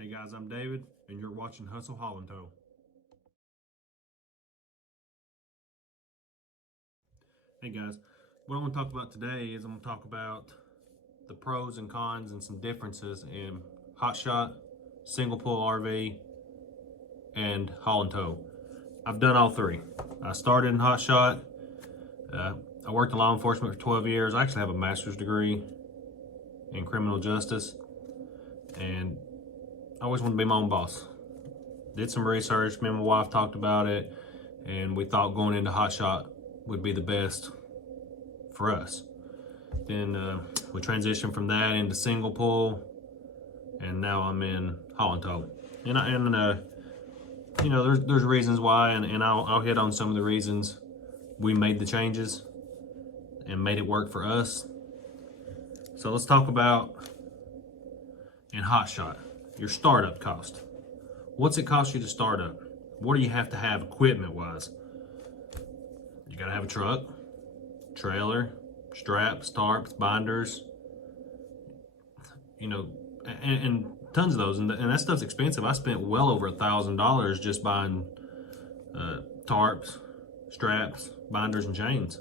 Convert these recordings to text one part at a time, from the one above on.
Hey guys, I'm David, and you're watching Hustle Haul and Tow. Hey guys, what I want to talk about today is I'm going to talk about the pros and cons and some differences in Hotshot, single pull RV, and haul and tow. I've done all three. I started in Hotshot. I worked in law enforcement for 12 years. I actually have a master's degree in criminal justice, and I always wanted to be my own boss. Did some research, me and my wife talked about it, and we thought going into Hotshot would be the best for us. Then we transitioned from that into single pull, and now I'm in haul and tow. You know, there's reasons why, and I'll hit on some of the reasons we made the changes and made it work for us. So let's talk about in Hotshot, your startup cost. What's it cost you to start up? What do you have to have equipment wise? You gotta have a truck, trailer, straps, tarps, binders, you know, and tons of those. And that stuff's expensive. I spent well over $1,000 just buying tarps, straps, binders, and chains.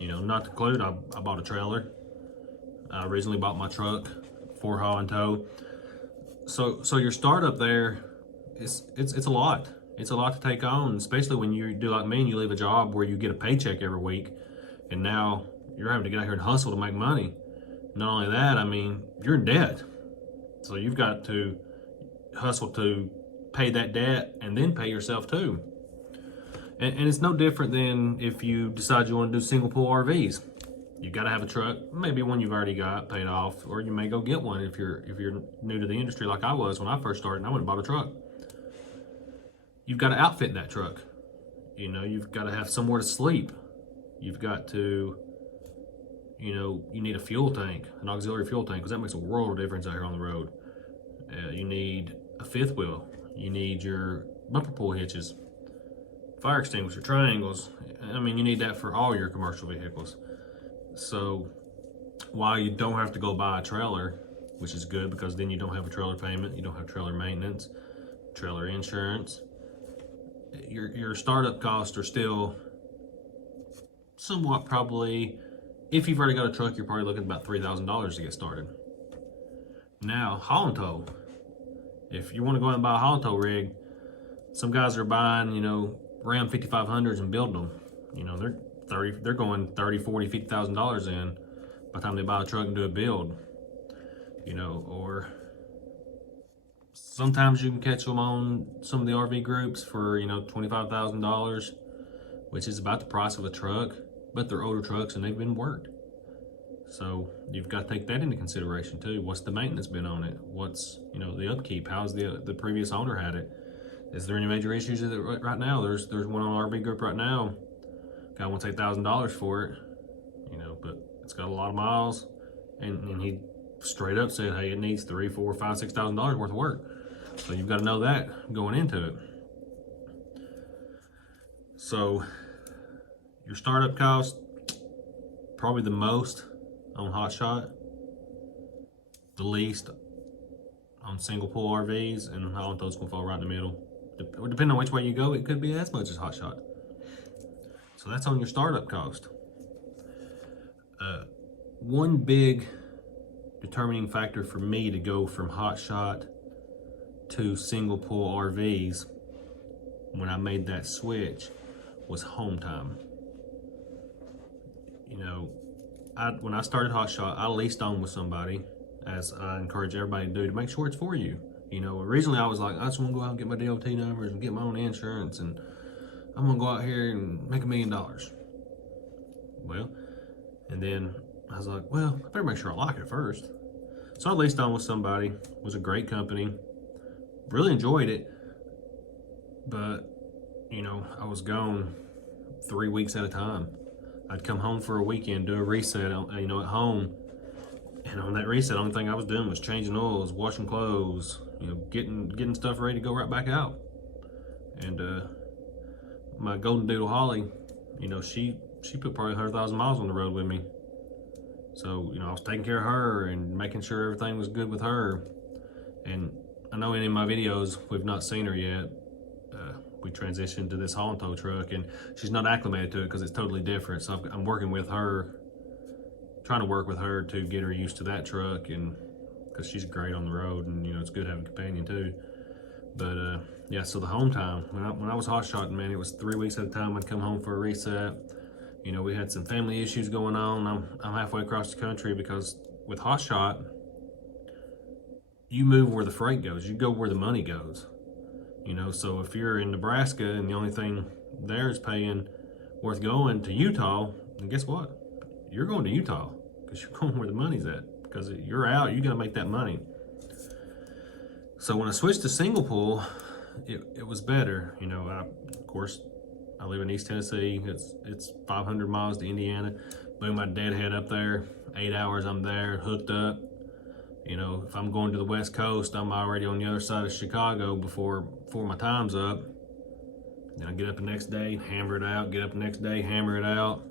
You know, not to include, I bought a trailer. I originally bought my truck for haul and tow. So your startup there, it's a lot. It's a lot to take on, especially when you do like me and you leave a job where you get a paycheck every week, and now you're having to get out here and hustle to make money. Not only that, I mean, you're in debt. So you've got to hustle to pay that debt and then pay yourself too. And it's no different than if you decide you want to do single pull RVs. You got to have a truck, maybe one you've already got paid off, or you may go get one if you're new to the industry like I was when I first started and I went and bought a truck. You've got to outfit that truck. You know, you've got to have somewhere to sleep. You've got to, you know, you need a fuel tank, an auxiliary fuel tank, because that makes a world of difference out here on the road. You need a fifth wheel. You need your bumper pull hitches, fire extinguisher, triangles. I mean, you need that for all your commercial vehicles. So while you don't have to go buy a trailer, which is good because then you don't have a trailer payment, you don't have trailer maintenance, trailer insurance, your startup costs are still somewhat probably, if you've already got a truck, you're probably looking at about $3,000 to get started. Now, haul and tow. If you want to go out and buy a haul and tow rig, some guys are buying, you know, Ram 5500s and building them. You know, they're going $30,000, $40,000, $50,000 in by the time they buy a truck and do a build. You know, or sometimes you can catch them on some of the RV groups for, you know, $25,000, which is about the price of a truck, but they're older trucks and they've been worked. So you've got to take that into consideration too. What's the maintenance been on it? What's, you know, the upkeep? How's the previous owner had it? Is there any major issues with it right now? There's one on RV group right now. Guy wants $8,000 for it, you know, but it's got a lot of miles, and he straight up said, hey, it needs $3,000, $4,000, $5,000, $6,000 worth of work. So you've got to know that going into it. So your startup cost, probably the most on Hotshot, the least on single pull RVs, and haul and tow's gonna fall right in the middle. Depending on which way you go, it could be as much as Hotshot. So that's on your startup cost. One big determining factor for me to go from Hotshot to single pull RVs when I made that switch was home time. You know, when I started Hotshot, I leased on with somebody, as I encourage everybody to do, to make sure it's for you. You know, originally I was like, I just want to go out and get my DOT numbers and get my own insurance, and I'm gonna go out here and make $1 million. Well, and then I was like, well, I better make sure I like it first. So I leased on with somebody. It was a great company. Really enjoyed it, but you know, I was gone 3 weeks at a time. I'd come home for a weekend, do a reset, you know, at home. And on that reset, the only thing I was doing was changing oils, washing clothes, you know, getting stuff ready to go right back out. And my golden doodle Holly, you know, she put probably 100,000 miles on the road with me. So, you know, I was taking care of her and making sure everything was good with her. And I know in any of my videos we've not seen her yet. We transitioned to this haul and tow truck, and she's not acclimated to it because it's totally different. So I'm working with her, trying to work with her to get her used to that truck, and because she's great on the road, and it's good having a companion too. But yeah, so the home time, when I was hotshotting, man, it was 3 weeks at a time. I'd come home for a reset. We had some family issues going on. I'm halfway across the country because with hotshot, you move where the freight goes. You go where the money goes. So if you're in Nebraska and the only thing there is paying worth going to Utah, then guess what? You're going to Utah because you're going where the money's at. Because you're out, you got to make that money. So when I switched to single pull, it was better. Of course, I live in East Tennessee. It's 500 miles to Indiana. Boom, my deadhead up there. 8 hours I'm there, hooked up. If I'm going to the West Coast, I'm already on the other side of Chicago before my time's up. Then I get up the next day, hammer it out, get up the next day, hammer it out,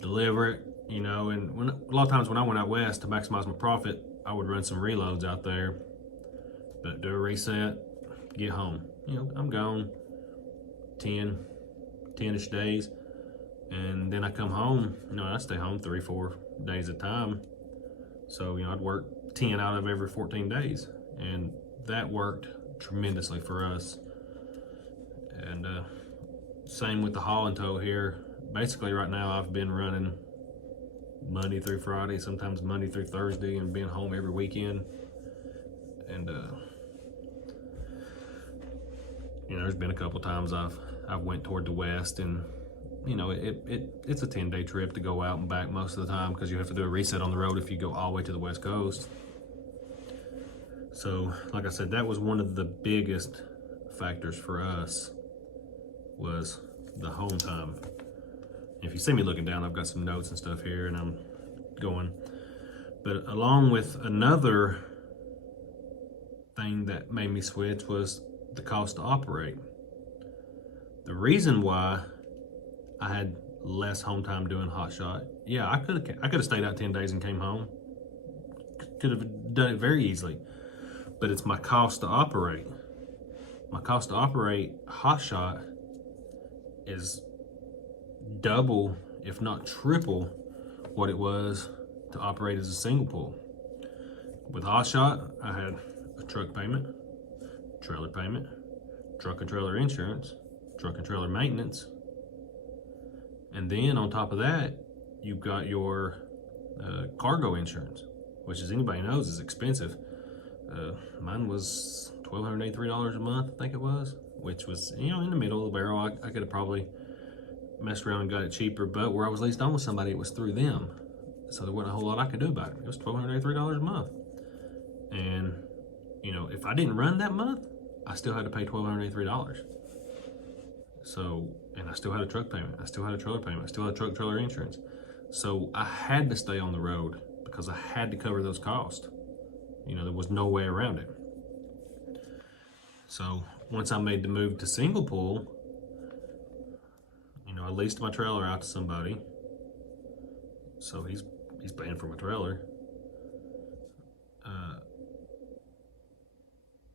deliver it, and a lot of times when I went out west to maximize my profit, I would run some reloads out there, but do a reset, get home. I'm gone 10-ish days, and then I come home, I stay home 3-4 days at a time. So, I'd work 10 out of every 14 days, and that worked tremendously for us. And same with the haul and tow here. Basically right now I've been running Monday through Friday, sometimes Monday through Thursday, and being home every weekend. And there's been a couple times I've went toward the west, and it's a 10-day trip to go out and back most of the time because you have to do a reset on the road if you go all the way to the West Coast. So, like I said, that was one of the biggest factors for us, was the home time. If you see me looking down, I've got some notes and stuff here, and I'm going. But along with another thing that made me switch was the cost to operate. The reason why I had less home time doing hotshot, yeah, I could have stayed out 10 days and came home. Could have done it very easily. But it's my cost to operate. My cost to operate hotshot is double, if not triple, what it was to operate as a single pull. With hotshot, I had a truck payment, trailer payment, truck and trailer insurance, truck and trailer maintenance, and then on top of that, you've got your cargo insurance, which, as anybody knows, is expensive. Mine was $1,283 a month, I think it was, which was, in the middle of the barrel. I could have probably messed around and got it cheaper, but where I was leased on with somebody, it was through them. So there wasn't a whole lot I could do about it. It was $1,283 a month. And, if I didn't run that month, I still had to pay $1,283. So, and I still had a truck payment. I still had a trailer payment. I still had truck trailer insurance. So I had to stay on the road because I had to cover those costs. There was no way around it. So once I made the move to single pull, I leased my trailer out to somebody. So he's paying for my trailer.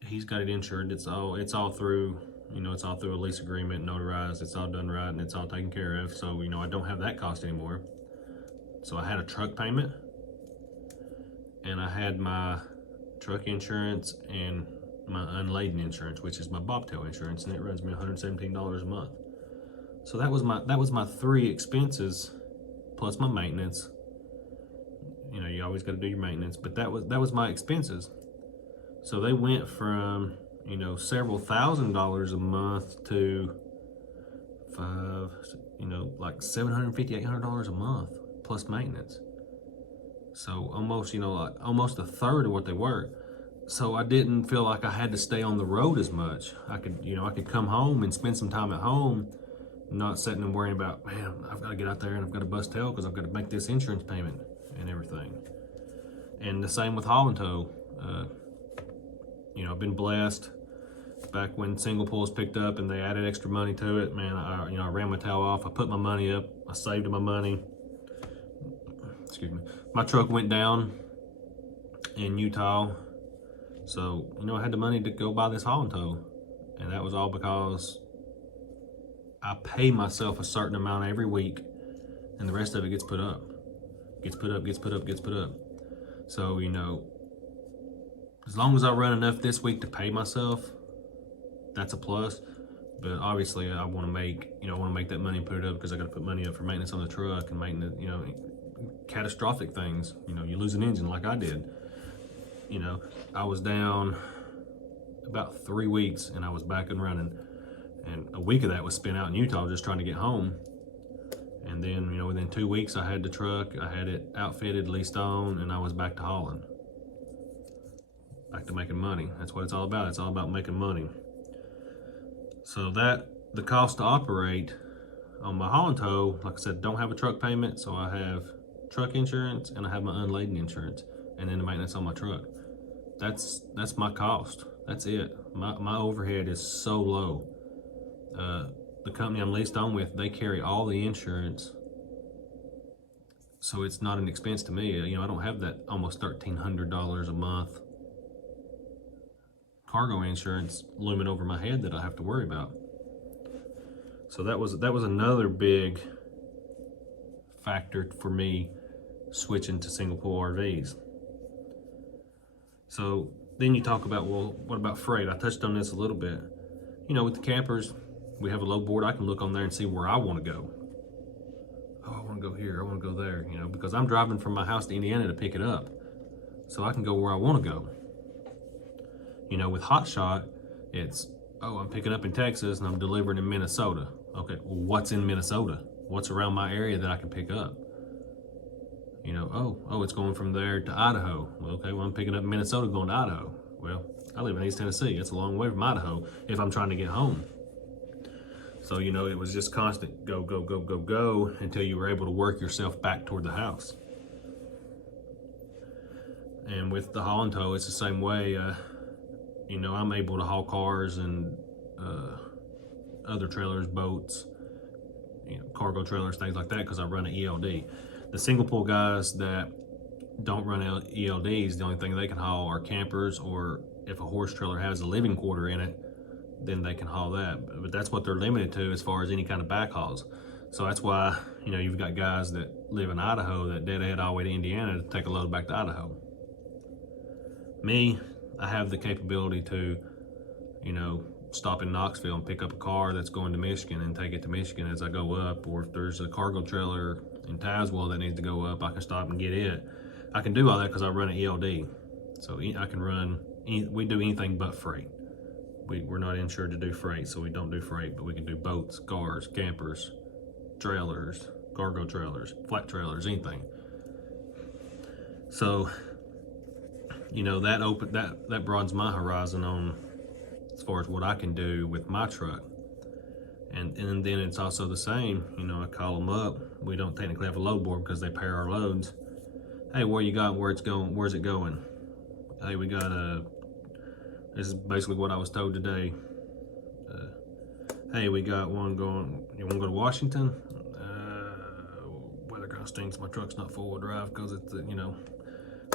He's got it insured. It's all through, it's all through a lease agreement, notarized. It's all done right, and it's all taken care of. So, I don't have that cost anymore. So I had a truck payment, and I had my truck insurance and my unladen insurance, which is my bobtail insurance, and it runs me $117 a month. So that was my 3 expenses plus my maintenance. You always got to do your maintenance, but that was my expenses. So they went from several $1,000s a month to like $750, $800 a month plus maintenance. So almost almost a third of what they were. So I didn't feel like I had to stay on the road as much. I could come home and spend some time at home, not sitting and worrying about, man, I've got to get out there and I've got to bust tail because I've got to make this insurance payment and everything. And the same with haul and tow. I've been blessed. Back when single pulls picked up and they added extra money to it, man, I ran my tail off. I put my money up. I saved my money. Excuse me. My truck went down in Utah, So, you know, I had the money to go buy this haul and tow. And that was all because I pay myself a certain amount every week, and the rest of it gets put up. Gets put up, gets put up, gets put up. So, you know, as long as I run enough this week to pay myself, that's a plus. But obviously I want to make, you know, I want to make that money and put it up, because I got to put money up for maintenance on the truck and maintenance, you know, catastrophic things. You know, you lose an engine like I did. You know, I was down about 3 weeks and I was back and running. And a week of that was spent out in Utah just trying to get home. And then, you know, within 2 weeks I had the truck, I had it outfitted, leased on, and I was back to hauling. Back to making money. That's what it's all about. It's all about making money. So that, the cost to operate on my haul and tow, like I said, don't have a truck payment, so I have truck insurance and I have my unladen insurance, and then the maintenance on my truck. That's my cost. That's it. My overhead is so low. The company I'm leased on with, they carry all the insurance, so it's not an expense to me. You know, I don't have that almost $1,300 a month cargo insurance looming over my head that I have to worry about. So that was another big factor for me switching to single pool RVs. So then you talk about, well, what about freight? I touched on this a little bit. You know, with the campers, we have a load board. I can look on there and see where I want to go. Oh, I want to go here, I want to go there, you know, because I'm driving from my house to Indiana to pick it up. So I can go where I want to go. You know, with Hotshot, it's, oh, I'm picking up in Texas and I'm delivering in Minnesota. Okay, well, what's in Minnesota? What's around my area that I can pick up? You know, oh, it's going from there to Idaho. Well, okay, well, I'm picking up in Minnesota going to Idaho. Well, I live in East Tennessee. It's a long way from Idaho if I'm trying to get home. So, you know, it was just constant go, go, go, go, go until you were able to work yourself back toward the house. And with the haul and tow, it's the same way. You know, I'm able to haul cars and other trailers, boats, you know, cargo trailers, things like that, because I run an ELD. The single pool guys that don't run ELDs, the only thing they can haul are campers, or if a horse trailer has a living quarter in it, then they can haul that. But that's what they're limited to as far as any kind of back hauls. So that's why, you know, you've got guys that live in Idaho that deadhead all the way to Indiana to take a load back to Idaho. Me, I have the capability to, you know, stop in Knoxville and pick up a car that's going to Michigan and take it to Michigan as I go up. Or if there's a cargo trailer in Tazewell that needs to go up, I can stop and get it. I can do all that because I run an ELD. So I can run, we do anything but freight. We're not insured to do freight, so we don't do freight, but we can do boats, cars, campers, trailers, cargo trailers, flat trailers, anything. So, you know, that broadens my horizon on as far as what I can do with my truck. And then it's also the same, you know, I call them up. We don't technically have a load board because they pair our loads. Hey, where you got, where it's going, where's it going? Hey, we got this is basically what I was told today. Hey, we got one going, you want to go to Washington? Weather kind of stinks, my truck's not four-wheel drive because it's, you know.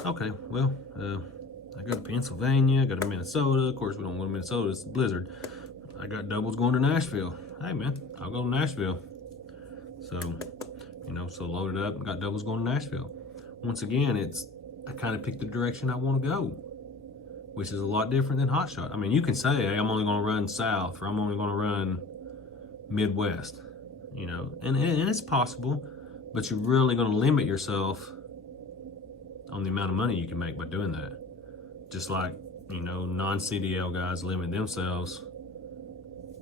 Okay, well, I go to Pennsylvania, I go to Minnesota. Of course, we don't go to Minnesota, it's a blizzard. I got doubles going to Nashville. Hey man, I'll go to Nashville. So, you know, so loaded up, got doubles going to Nashville. Once again, I kind of picked the direction I want to go, which is a lot different than Hotshot. I mean, you can say, hey, I'm only going to run south, or I'm only going to run Midwest, you know, and it's possible, but you're really going to limit yourself on the amount of money you can make by doing that. Just like, you know, non-CDL guys limit themselves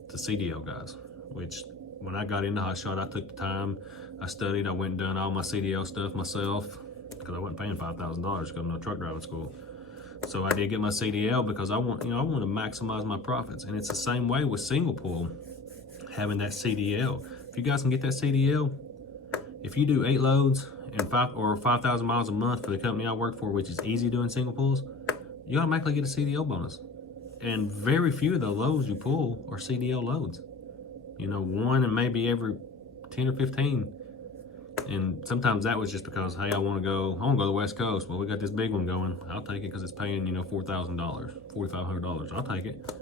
to CDL guys, which when I got into Hotshot, I took the time, I studied, I went and done all my CDL stuff myself because I wasn't paying $5,000 to go to no truck driving school. So I did get my CDL because I want to maximize my profits. And it's the same way with single pool, having that CDL. If you guys can get that CDL, if you do 8 loads and 5,000 miles a month for the company I work for, which is easy doing single pools, you automatically get a CDL bonus. And very few of the loads you pull are CDL loads. You know, one and maybe every 10 or 15. And sometimes that was just because, hey, I want to go to the West Coast. Well, we got this big one going. I'll take it because it's paying, $4,000, $4,500. I'll take it.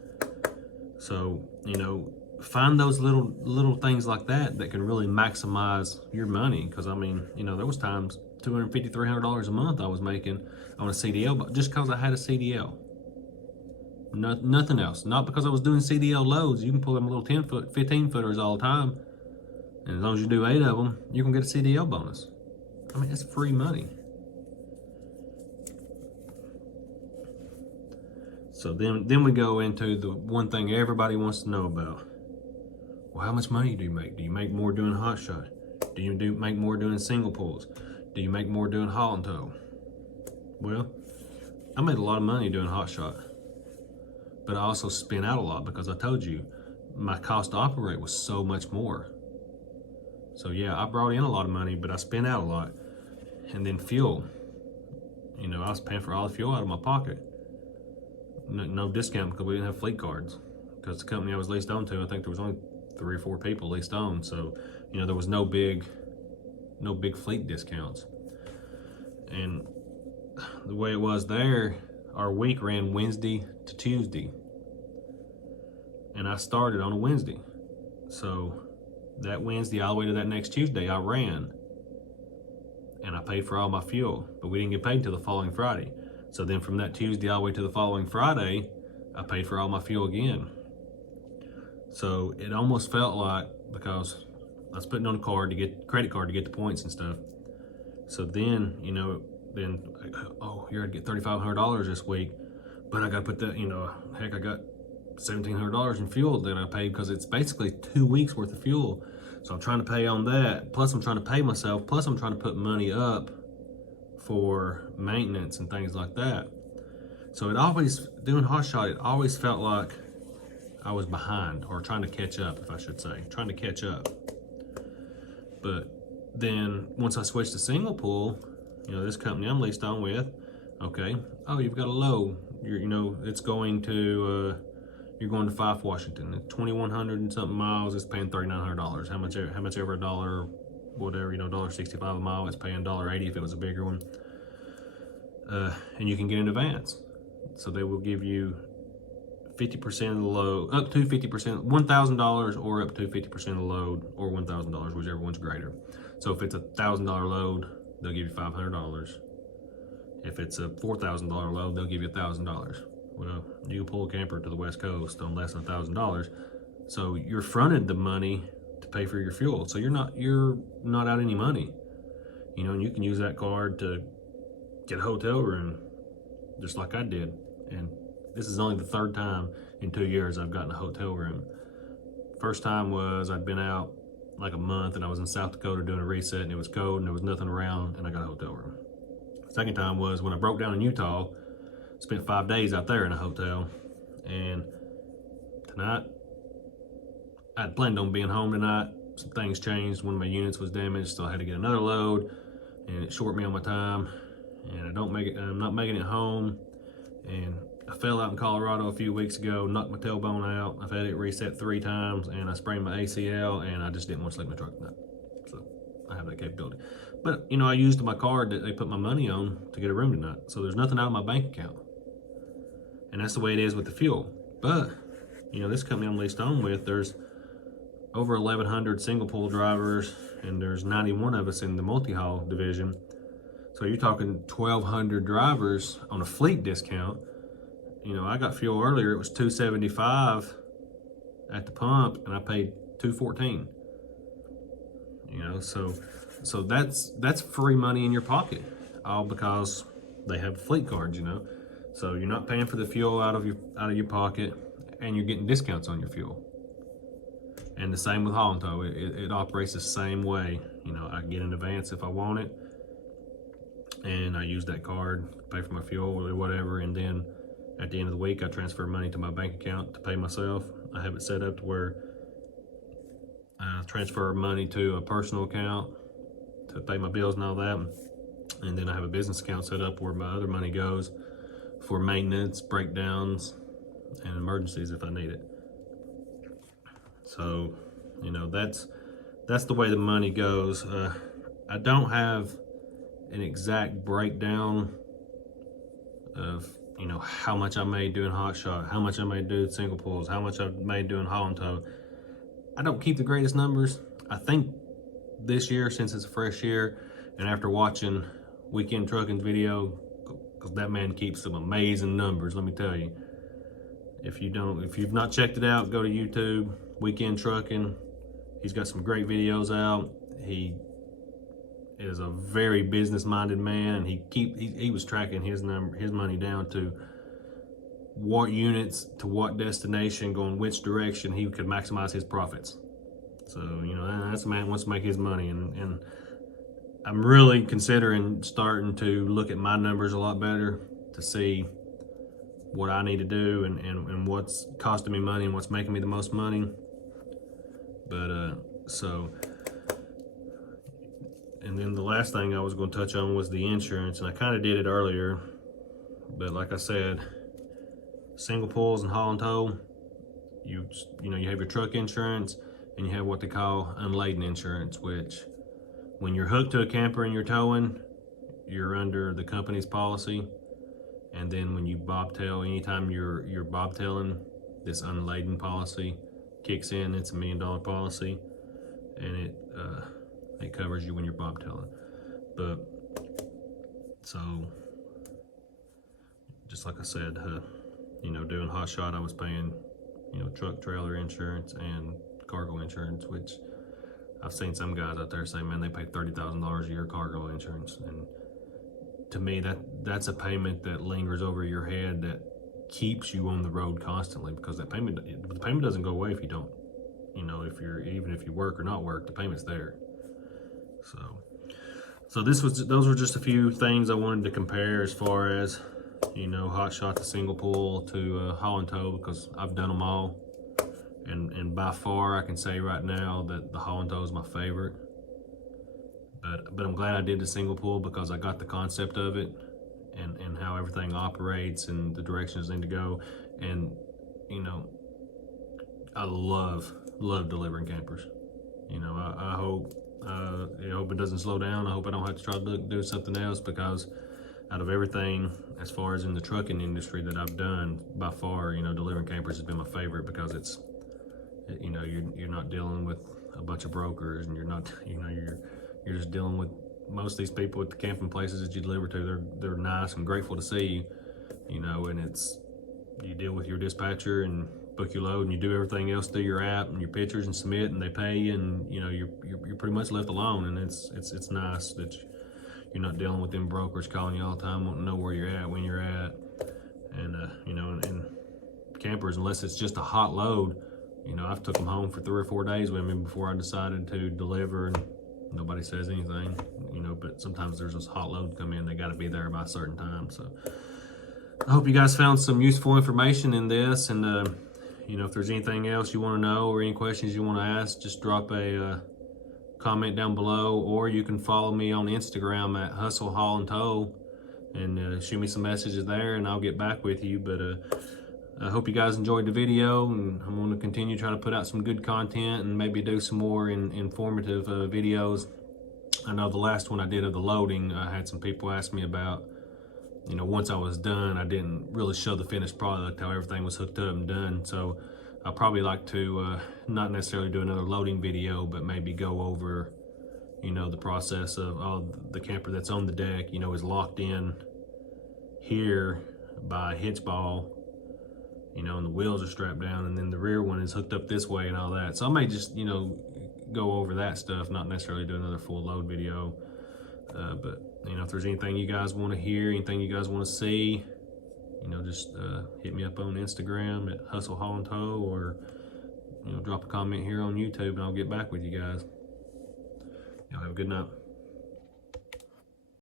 So, find those little things like that can really maximize your money. Because I mean, there was times $250, $300 a month I was making on a CDL, but just because I had a CDL. Nothing else. Not because I was doing CDL loads. You can pull them little 10-foot, 15-footers all the time. And as long as you do 8 of them, you can get a CDL bonus. I mean, it's free money. So then we go into the one thing everybody wants to know about. Well, how much money do you make? Do you make more doing Hotshot? Do you make more doing single pulls? Do you make more doing haul and tow? Well, I made a lot of money doing Hotshot, but I also spent out a lot because I told you my cost to operate was so much more. So yeah, I brought in a lot of money, but I spent out a lot. And then fuel, I was paying for all the fuel out of my pocket. No discount because we didn't have fleet cards. Because the company I was leased on to, I think there was only 3 or 4 people leased on. So, there was no big fleet discounts. And the way it was there, our week ran Wednesday to Tuesday. And I started on a Wednesday. So that Wednesday all the way to that next Tuesday, I ran. And I paid for all my fuel. But we didn't get paid until the following Friday. So then from that Tuesday all the way to the following Friday, I paid for all my fuel again. So it almost felt like, because I was putting on a credit card to get the points and stuff. So then, oh, you're gonna get $3,500 this week, but I gotta put that, heck, I got $1,700 in fuel that I paid because it's basically 2 weeks worth of fuel. So I'm trying to pay on that. Plus I'm trying to pay myself. Plus I'm trying to put money up for maintenance and things like that. So doing Hotshot, it always felt like I was behind, or trying to catch up, if I should say, trying to catch up. But then once I switched to single pull, this company I'm leased on with, okay, oh, you've got a load. It's going to, you're going to Fife, Washington. At 2,100 and something miles, it's paying $3,900. How much over a dollar, whatever, $1.65 a mile, it's paying $1.80 if it was a bigger one. And you can get in advance. So they will give you 50% of the load, up to 50%, $1,000 or up to 50% of the load, or $1,000, whichever one's greater. So if it's a $1,000 load, they'll give you $500. If it's a $4,000 load, they'll give you $1,000. Well, you can pull a camper to the West Coast on less than $1,000. So you're fronted the money to pay for your fuel. So you're not out any money. And you can use that card to get a hotel room, just like I did. And this is only the 3rd time in 2 years I've gotten a hotel room. First time was I'd been out like a month and I was in South Dakota doing a reset and it was cold and there was nothing around and I got a hotel room. Second time was when I broke down in Utah, spent 5 days out there in a hotel, and tonight, I had planned on being home tonight. Some things changed. One of my units was damaged, so I had to get another load, and it shorted me on my time, and I'm not making it home, and I fell out in Colorado a few weeks ago, knocked my tailbone out. I've had it reset 3 times, and I sprained my ACL, and I just didn't want to sleep in the truck tonight. So I have that capability. But, I used my card that they put my money on to get a room tonight. So there's nothing out of my bank account. And that's the way it is with the fuel. But, this company I'm leased on with, there's over 1,100 single pull drivers, and there's 91 of us in the multi-haul division. So you're talking 1,200 drivers on a fleet discount. I got fuel earlier, it was $2.75 at the pump, and I paid $2.14. So that's free money in your pocket, all because they have fleet cards, So you're not paying for the fuel out of your pocket, and you're getting discounts on your fuel. And the same with haul and tow. It operates the same way. I get in advance if I want it, and I use that card to pay for my fuel or whatever, and then at the end of the week I transfer money to my bank account to pay myself. I have it set up to where I transfer money to a personal account to pay my bills and all that, and then I have a business account set up where my other money goes for maintenance, breakdowns, and emergencies if I need it. So, that's the way the money goes. I don't have an exact breakdown of, you know, how much I made doing Hotshot, how much I made doing single pulls, how much I made doing haul and tow. I don't keep the greatest numbers. I think this year, since it's a fresh year, and after watching Weekend Trucking's video, because that man keeps some amazing numbers, let me tell you. If you've not checked it out, go to YouTube, Weekend Trucking. He's got some great videos out. He is a very business-minded man. He was tracking his money down to what units to what destination, going which direction he could maximize his profits. So, you know, that's a man who wants to make his money, and I'm really considering starting to look at my numbers a lot better to see what I need to do and what's costing me money and what's making me the most money. But so, and then the last thing I was going to touch on was the insurance, and I kind of did it earlier, but like I said, single pulls and haul and tow, you know, you have your truck insurance and you have what they call unladen insurance, which when you're hooked to a camper and you're towing, you're under the company's policy. And then when you bobtail, anytime you're bobtailing, this unladen policy kicks in. It's $1 million policy, and it covers you when you're bobtailing. But so, just like I said, you know, doing Hotshot, I was paying, you know, truck trailer insurance and cargo insurance, which I've seen some guys out there say, man, they pay $30,000 a year cargo insurance, and to me, that's a payment that lingers over your head, that keeps you on the road constantly, because the payment doesn't go away if you don't. You know, even if you work or not work, the payment's there. So those were just a few things I wanted to compare as far as, you know, Hotshot to single pull to haul and tow, because I've done them all, and by far I can say right now that the haul and tow is my favorite. But I'm glad I did the single pull, because I got the concept of it and how everything operates and the directions I need to go. And, you know, I love delivering campers. You know, I hope it doesn't slow down. I hope I don't have to try to do something else, because out of everything as far as in the trucking industry that I've done, by far, you know, delivering campers has been my favorite, because it's, you know, you're not dealing with a bunch of brokers, and you're not, you know, you're just dealing with most of these people at the camping places that you deliver to. They're nice and grateful to see you, you know, and you deal with your dispatcher and book your load, and you do everything else through your app and your pictures and submit, and they pay you, and you know, you're pretty much left alone. And it's nice that you're not dealing with them brokers calling you all the time, wanting to know where you're at, when you're at. And you know, and campers, unless it's just a hot load, you know, I've took them home for 3 or 4 days with me before I decided to deliver, and nobody says anything, you know. But sometimes there's this hot load come in, they got to be there by a certain time. So I hope you guys found some useful information in this, and you know, if there's anything else you want to know or any questions you want to ask, just drop a comment down below, or you can follow me on Instagram at Hustle Haul and Tow, and shoot me some messages there, and I'll get back with you. But I hope you guys enjoyed the video, and I'm going to continue trying to put out some good content and maybe do some more informative videos. I know the last one I did of the loading, I had some people ask me about, you know, once I was done, I didn't really show the finished product, how everything was hooked up and done. So I'll probably like to not necessarily do another loading video, but maybe go over, you know, the process of the camper that's on the deck, you know, is locked in here by a hitch ball, you know, and the wheels are strapped down, and then the rear one is hooked up this way and all that. So I may just, you know, go over that stuff, not necessarily do another full load video. But, you know, if there's anything you guys want to hear, anything you guys want to see, you know, just hit me up on Instagram at Hustle Haul and Tow, or, you know, drop a comment here on YouTube, and I'll get back with you guys. Y'all have a good night.